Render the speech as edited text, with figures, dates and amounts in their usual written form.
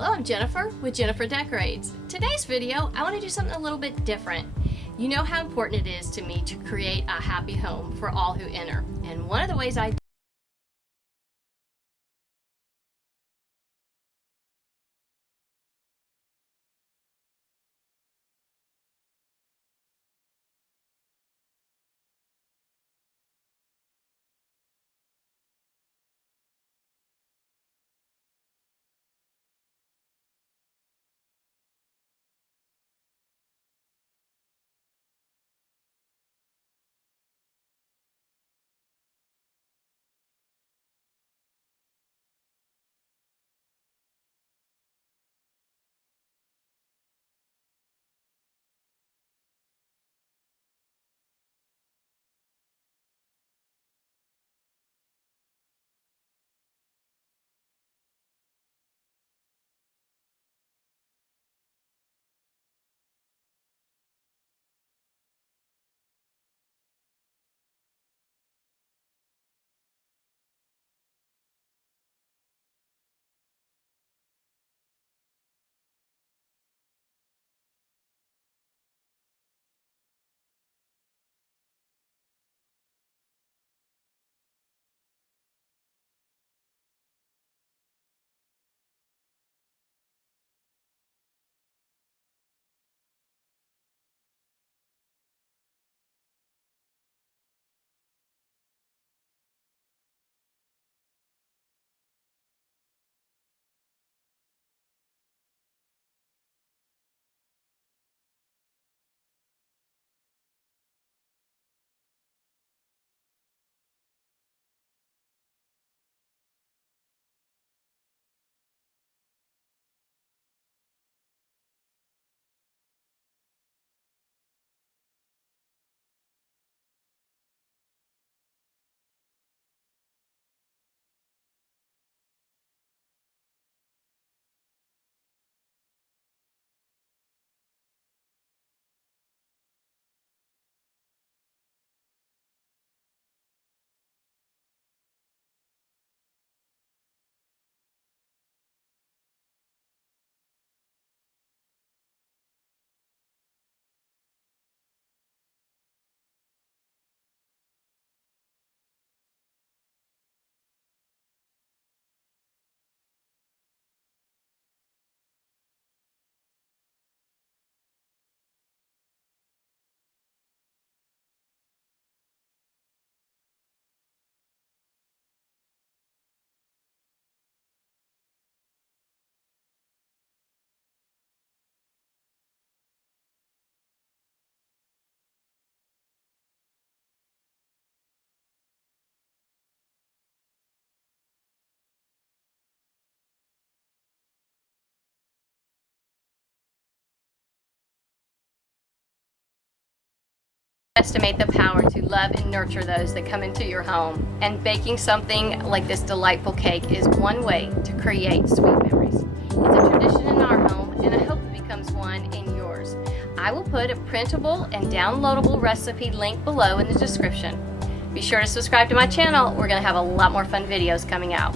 Hello, I'm Jennifer with Jennifer Decorates. Today's video, I want to do something a little bit different. You know how important it is to me to create a happy home for all who enter. And one of the ways I estimate the power to love and nurture those that come into your home. And baking something like this delightful cake is one way to create sweet memories. It's a tradition in our home, and I hope it becomes one in yours. I will put a printable and downloadable recipe link below in the description. Be sure to subscribe to my channel. We're going to have a lot more fun videos coming out.